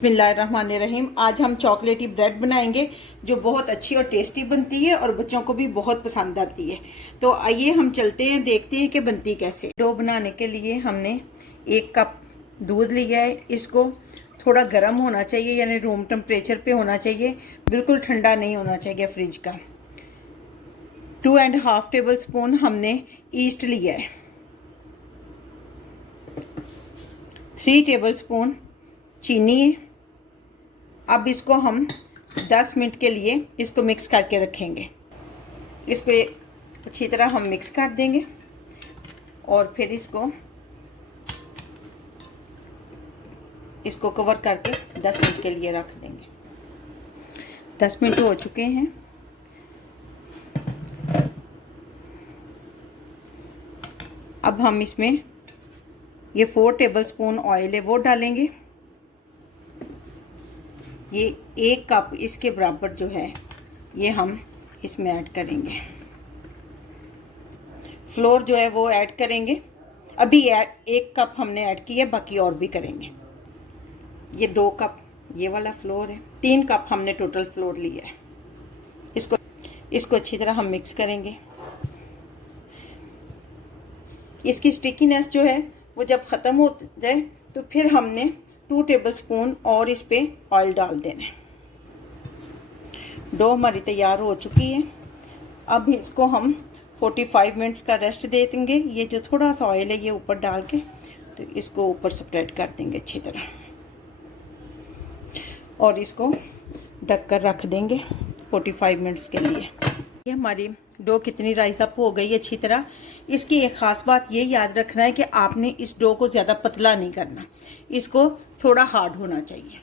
बिस्मिल्लाहिर्रहमानिर्रहीम। आज हम चॉकलेटी ब्रेड बनाएंगे जो बहुत अच्छी और टेस्टी बनती है और बच्चों को भी बहुत पसंद आती है। तो आइए हम चलते हैं, देखते हैं कि बनती कैसे। डो बनाने के लिए हमने 1 कप दूध लिया है। इसको थोड़ा गर्म होना चाहिए, यानी रूम टेम्परेचर पे होना चाहिए, बिल्कुल ठंडा नहीं होना चाहिए फ्रिज का। 2.5 टेबल स्पून हमने ईस्ट लिया है। 3 टेबल स्पून चीनी है। अब इसको हम 10 मिनट के लिए इसको मिक्स करके रखेंगे। इसको अच्छी तरह हम मिक्स कर देंगे और फिर इसको कवर करके 10 मिनट के लिए रख देंगे। 10 मिनट हो चुके हैं। अब हम इसमें ये 4 टेबल स्पून ऑयल है वो डालेंगे। ये 1 कप इसके बराबर जो है ये हम इसमें ऐड करेंगे। फ्लोर जो है वो ऐड करेंगे। अभी 1 कप हमने ऐड किया, बाकी और भी करेंगे। ये 2 कप ये वाला फ्लोर है। 3 कप हमने टोटल फ्लोर लिया है। इसको अच्छी तरह हम मिक्स करेंगे। इसकी स्टिकीनेस जो है वो जब ख़त्म हो जाए तो फिर हमने 2 टेबल स्पून और इस पे ऑयल डाल देना है। डो हमारी तैयार हो चुकी है। अब इसको हम 45 मिनट्स का रेस्ट दे देंगे। ये जो थोड़ा सा ऑयल है ये ऊपर डाल के तो इसको ऊपर स्प्रेड कर देंगे अच्छी तरह और इसको ढक कर रख देंगे 45 मिनट्स के लिए। ये हमारी डो कितनी राइस अप हो गई अच्छी तरह। इसकी एक ख़ास बात ये याद रखना है कि आपने इस डो को ज़्यादा पतला नहीं करना, इसको थोड़ा हार्ड होना चाहिए।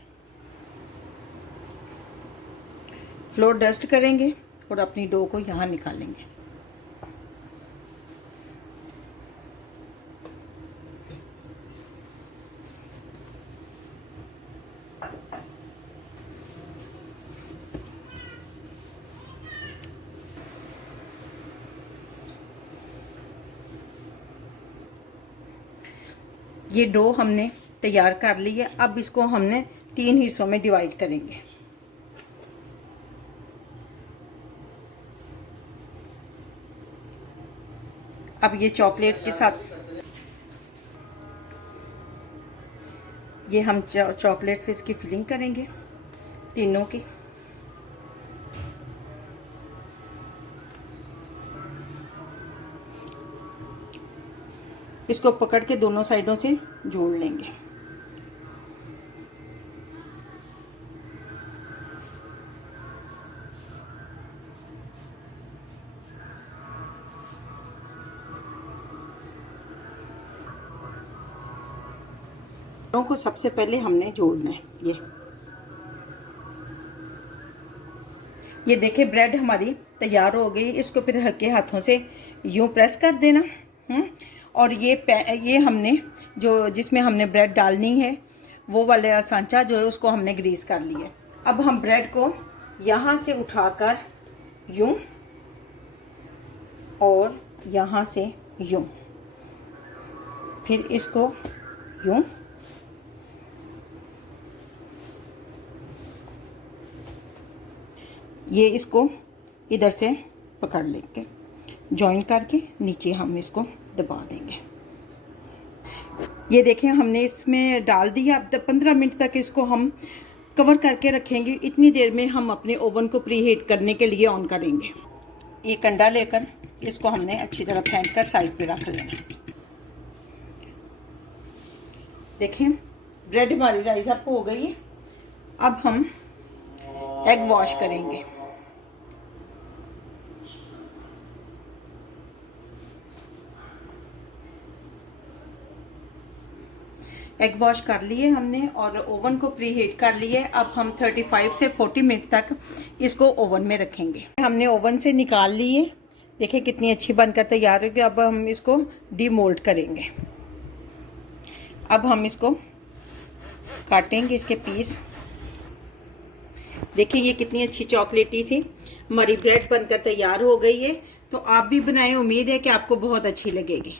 फ्लोर डस्ट करेंगे और अपनी डो को यहाँ निकालेंगे। ये डो हमने तैयार कर ली है। अब इसको हमने 3 हिस्सों में डिवाइड करेंगे। अब ये चॉकलेट के साथ ये हम चॉकलेट से इसकी फिलिंग करेंगे तीनों की। इसको पकड़ के दोनों साइडों से जोड़ लेंगे। दोनों को सबसे पहले हमने जोड़ना है। ये देखिए ब्रेड हमारी तैयार हो गई। इसको फिर हल्के हाथों से यूं प्रेस कर देना। और ये हमने जो जिसमें हमने ब्रेड डालनी है वो वाला सांचा जो है उसको हमने ग्रीस कर लिया। अब हम ब्रेड को यहाँ से उठाकर यूं और यहाँ से यूं, फिर इसको यूं, ये इसको इधर से पकड़ लेंगे, जॉइन करके नीचे हम इसको दबा देंगे। ये देखें हमने इसमें डाल दिया। अब 15 मिनट तक इसको हम कवर करके रखेंगे। इतनी देर में हम अपने ओवन को प्री हीट करने के लिए ऑन करेंगे। एक अंडा लेकर इसको हमने अच्छी तरह फेंट कर साइड पे रख लेना। देखें ब्रेड हमारी राइस अप हो गई है। अब हम एग वॉश करेंगे। एग वॉश कर लिए हमने और ओवन को प्री हीट कर लिए। अब हम 35 से 40 मिनट तक इसको ओवन में रखेंगे। हमने ओवन से निकाल लिए। देखिए कितनी अच्छी बनकर तैयार हो गई। अब हम इसको डीमोल्ड करेंगे। अब हम इसको काटेंगे, इसके पीस। देखिए ये कितनी अच्छी चॉकलेटी सी हमारी ब्रेड बनकर तैयार हो गई है। तो आप भी बनाएं, उम्मीद है कि आपको बहुत अच्छी लगेगी।